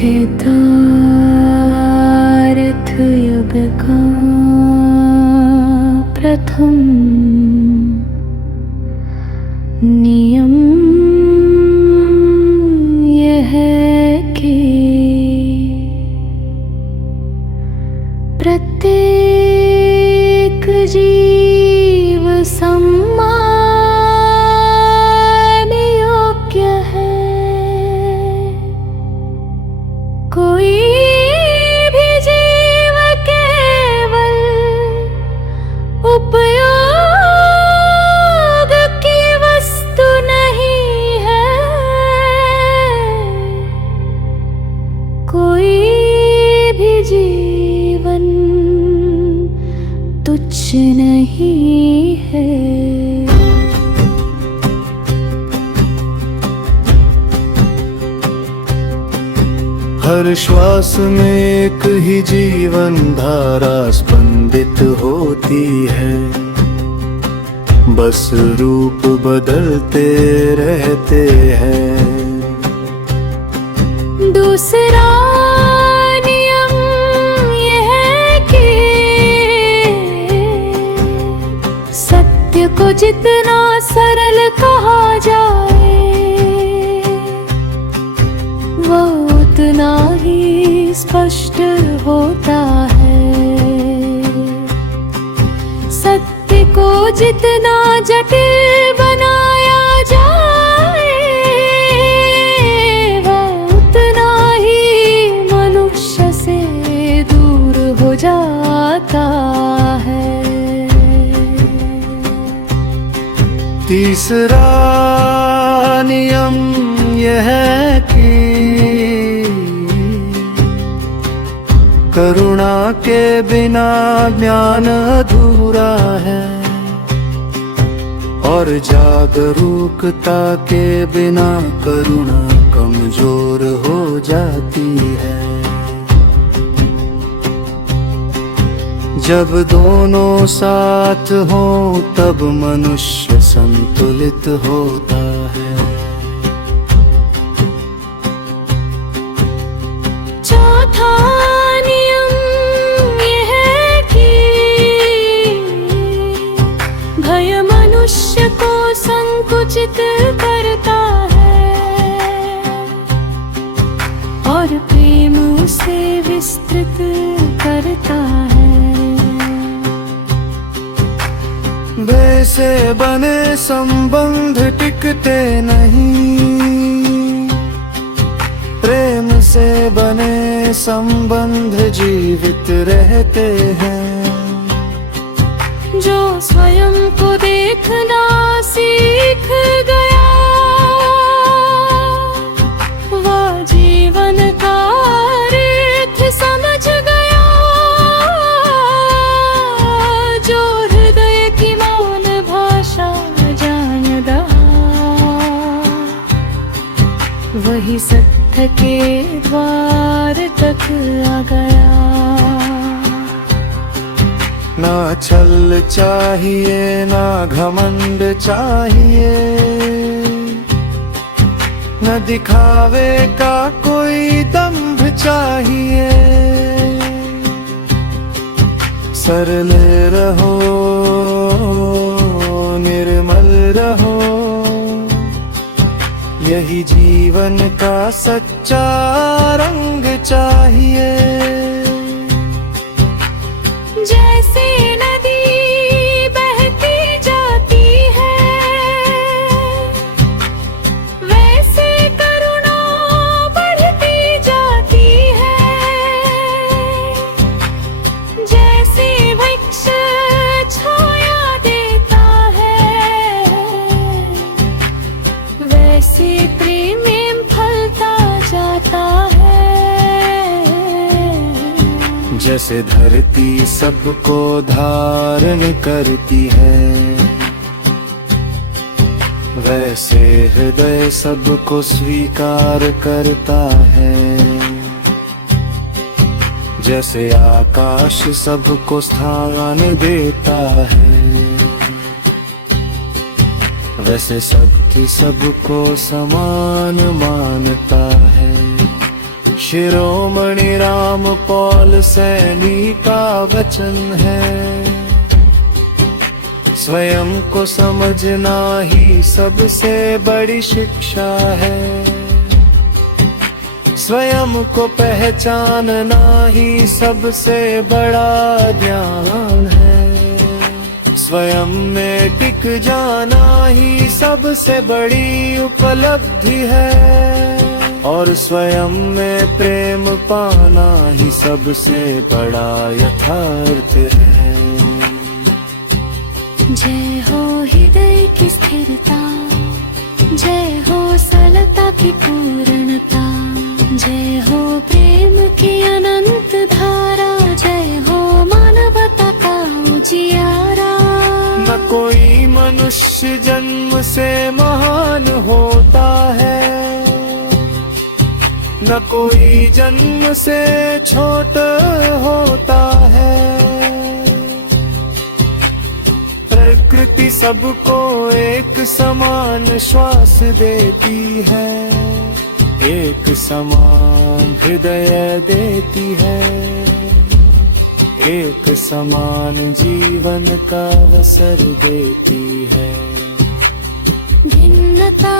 हितार्थ युग का प्रथम नियम यह है कि प्रत्येक जीव सम्मान योग्य है। कोई भी जीव केवल उपयोग की वस्तु नहीं है। कोई भी जीवन तुच्छ नहीं है। हर श्वास में एक ही जीवन धारा स्पंदित होती है। बस रूप बदलते रहते हैं। दूसरा नियम यह है कि सत्य को जितना सरल कहा जाए वो उतना ही स्पष्ट होता है। सत्य को जितना जटिल बनाया जाए वो उतना ही मनुष्य से दूर हो जाता है। तीसरा नियम यह है कि करुणा के बिना ज्ञान अधूरा है और जागरूकता के बिना करुणा कमजोर हो जाती है। जब दोनों साथ हों तब मनुष्य संतुलित होता है। चौथा नियम यह है कि भय मनुष्य को संकुचित करता है और प्रेम उसे विस्तृत करता है। भय से बने संबंध टिकते नहीं। प्रेम से बने संबंध जीवित रहते हैं। जो स्वयं को देखना सीख गया वह जीवन का अर्थ समझ गया। जो हृदय की मौन भाषा जानदा वही सत्य के द्वार तक आ गया। ना छल चाहिए ना घमंड चाहिए। न दिखावे का कोई दंभ चाहिए। सरल रहो निर्मल रहो यही जीवन का सच्चा रंग चाहिए। जैसे नदी बहती जाती है वैसे करुणा बढ़ती जाती है। जैसे वृक्ष छाया देता है वैसे प्रेम फलता जाता है। जैसे धरती सबको धारण करती है वैसे हृदय सबको स्वीकार करता है। जैसे आकाश सबको स्थान देता है वैसे सत्य सबको समान मानता है। शिरोमणि राम पौल सैनी का वचन है। स्वयं को समझना ही सबसे बड़ी शिक्षा है। स्वयं को पहचानना ही सबसे बड़ा ज्ञान है। स्वयं में टिक जाना ही सबसे बड़ी उपलब्धि है। और स्वयं में प्रेम पाना ही सबसे बड़ा यथार्थ है। जय हो हृदय की स्थिरता, जय हो सरलता की पूर्णता, जय हो प्रेम की अनंत धारा, जय हो मानवता का उजियारा। न कोई मनुष्य जन्म से महान होता है, न कोई जन्म से छोटा होता है। प्रकृति सबको एक समान श्वास देती है, एक समान हृदय देती है, एक समान जीवन का अवसर देती है। भिन्नता